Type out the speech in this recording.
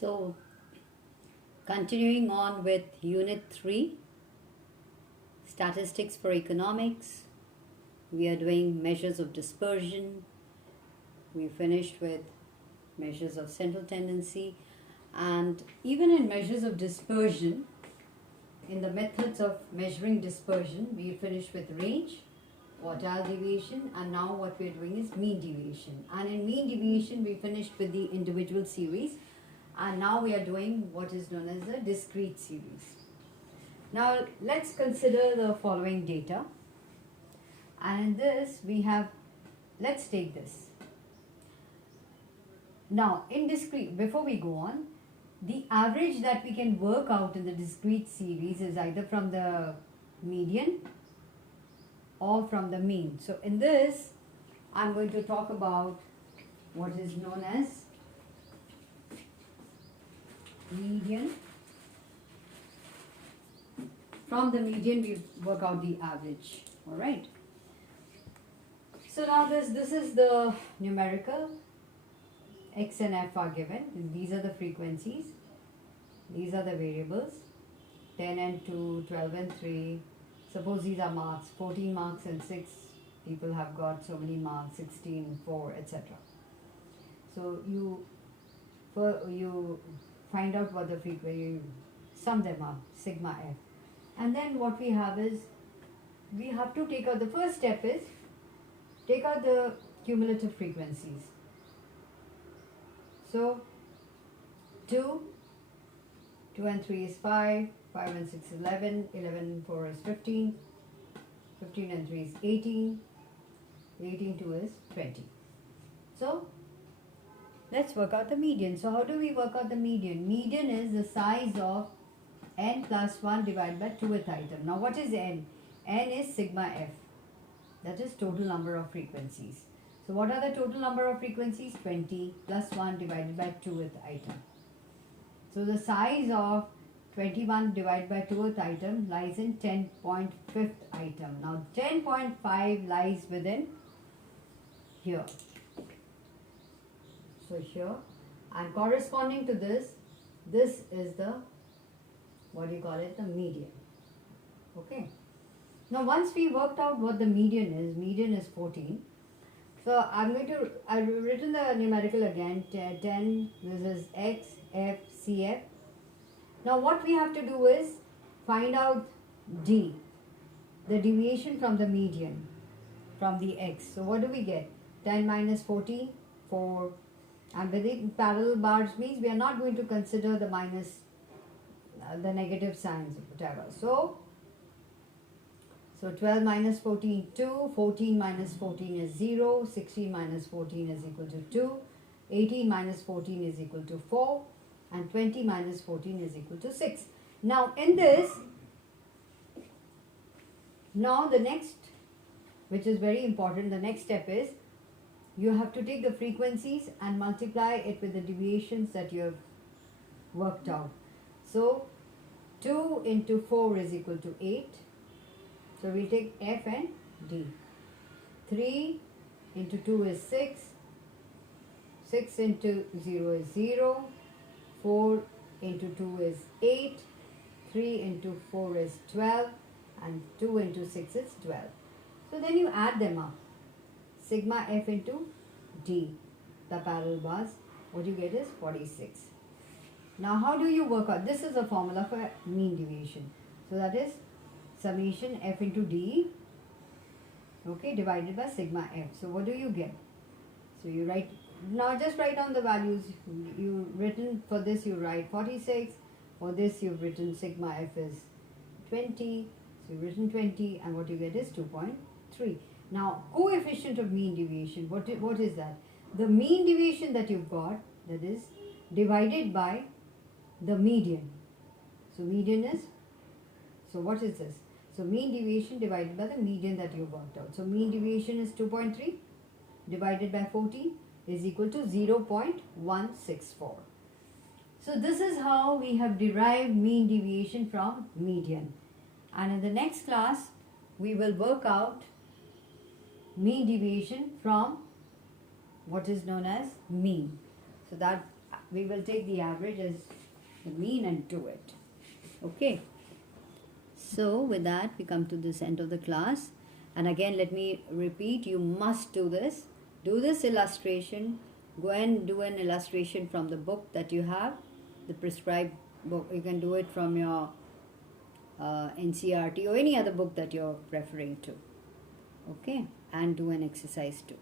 So, continuing on with Unit 3, Statistics for Economics, we are doing measures of dispersion. We finished with measures of central tendency, and even in measures of dispersion, in the methods of measuring dispersion, we finished with range, quartile deviation, and now what we are doing is mean deviation. And in mean deviation, we finished with the individual series, and now we are doing what is known as the discrete series. Now let's consider the following data, and in this we have, let's take this. Now in discrete, before we go on, the average that we can work out in the discrete series is either from the median or from the mean. So in this, I'm going to talk about what is known as median. From the median, we work out the average. All right. So now this is the numerical. X and F are given. These are the frequencies. These are the variables. 10 and 2, 12 and 3. Suppose these are marks. 14 marks and 6. People have got so many marks. 16, 4, etc. So you find out what the frequency. You sum them up. Sigma F. And then what we have is, we have to take out, the first step is, take out the cumulative frequencies. So 2 and 3 is 5, 5 and 6 is 11, 11 and 4 is 15, 15 and 3 is 18, 18 2 is 20. So let's work out the median. So how do we work out the median? Median is the size of n plus 1 divided by 2th item. Now what is n? N is sigma f. That is total number of frequencies. So what are the total number of frequencies? 20 plus 1 divided by 2th item. So the size of 21 divided by 2th item lies in 10.5th item. Now 10.5 lies within here. So here, and corresponding to this is the, what do you call it, the median. Okay. Now once we worked out what the median is 14. So I've written the numerical again, 10, this is X, F, CF. Now what we have to do is find out D, the deviation from the median, from the X. So what do we get? 10 minus 14, 4. And within parallel bars means we are not going to consider the minus, the negative signs, whatever. So 12 minus 14, 2, 14 minus 14 is 0, 16 minus 14 is equal to 2, 18 minus 14 is equal to 4, and 20 minus 14 is equal to 6. Now in this, now the next, which is very important, the next step is, you have to take the frequencies and multiply it with the deviations that you have worked out. So 2 into 4 is equal to 8. So we'll take F and D. 3 into 2 is 6. 6 into 0 is 0. 4 into 2 is 8. 3 into 4 is 12. And 2 into 6 is 12. So then you add them up. Sigma F into D, the parallel bars, what you get is 46. Now how do you work out? This is a formula for mean deviation. So that is summation F into D, okay, divided by sigma F. So what do you get? So you write, now just write down the values. You written for this, you write 46. For this you've written sigma F is 20. So you've written 20, and what you get is 2.3. Now coefficient of mean deviation, what is that? The mean deviation that you've got, that is divided by the median. So median is, so what is this? So mean deviation divided by the median that you worked out. So mean deviation is 2.3 divided by 14 is equal to 0.164. So this is how we have derived mean deviation from median. And in the next class, we will work out mean deviation from what is known as mean. So that we will take the average as the mean and do it. Okay. So with that, we come to this end of the class. And again, let me repeat, you must do this. Do this illustration. Go and do an illustration from the book that you have, the prescribed book. You can do it from your NCRT or any other book that you're referring to. Okay. And do an exercise too.